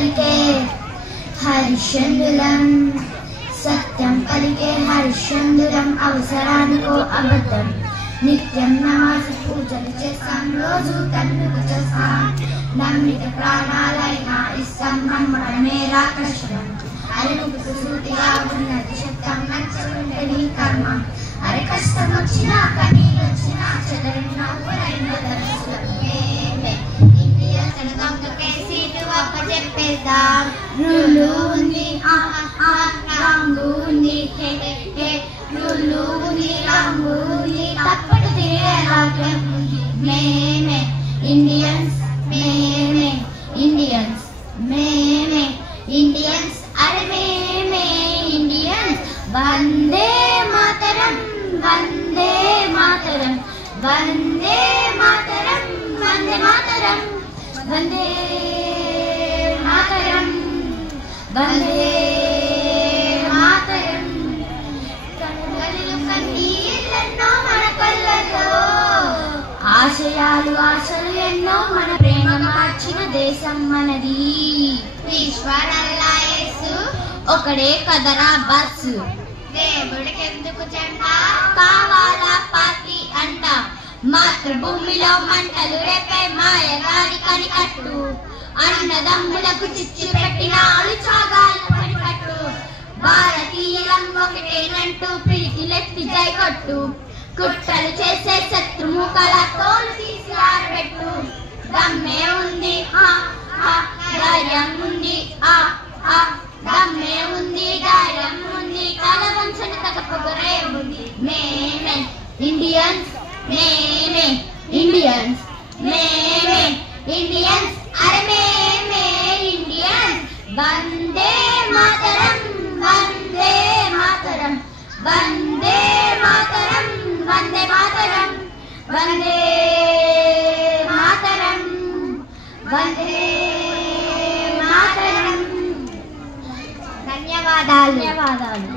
పలికే హరిశ్చంద్రులం, సత్యం పలికే హరిశ్చంద్రులం, అవసరానికో అబద్ధం. నిత్యం నమాజు పూజలు చేస్తాం, రోజు తన్నుకు చేస్తాం, నమ్మిత ప్రాణాలైనా ఇస్తాం, నమ్మడమే రాకష్టం. అరుణుకు సూటిగా ఉన్నది శబ్దం, నచ్చకుంటే నీ కర్మ. అరే కష్టం వచ్చినా కన్నీళ్ళు వచ్చినా చెదరని నవ్వులైన దర్శనం. ఇండియా తనదొంగకే సీటు అప్పచెప్పేద్దాం. రూలు ఉంది రంగు ఉంది, రూలు ఉంది రంగు ఉంది, తప్పటి తిరిగే రాజ్యం ఉంది. మేమే ఇండియన్స్, మేమే ఇండియన్స్, మేమే ఇండియన్స్, అరే మేమే ఇండియన్స్. వందే మాతరం, వందే మాతరం, వందే మాతరం, వందే మాతరం, వందే మాతరం, వందే మాతరం. కనుగలు కన్నీళ్ళెన్నో మన కళ్ళలో, ఆశయాలు ఆశలు ఎన్నో, మన ప్రేమ మార్చిన దేశం మనది. ఈశ్వరల్లా యేసు ఒకడే కదరా బస్సు, దేవుడికెందుకు జెండ, కావాలా పార్టీ అంట. మాతృభూమిలో మంటలు రేపే మాయగాడి కనికట్టు, అన్నదమ్ములకు చిచ్చు పెట్టిన అలుచాగాల పనిపట్టు. భారతీయులం ఒకటేనంటూ పిడికిలెత్తి జై కొట్టు, కుట్రలు చేసే శత్రుముఖల తోలు తీసి ఆరబెట్టు. దమ్మే ఉంది ధైర్యం ఉంది, దమ్మే ఉంది ధైర్యం ఉంది, తల వంచన తగపొగరే ఉంది. మేమే ఇండియన్స్, మేమే ఇండియన్స్, మేమే ఇండియన్స్, అరే మేమే ఇండియన్స్. వందే మాతరం, వందే మాతరం, వందే మాతరం, వందే మాతరం, వందే మాతరం, వందే మాతరం. ధన్యవాదాలు.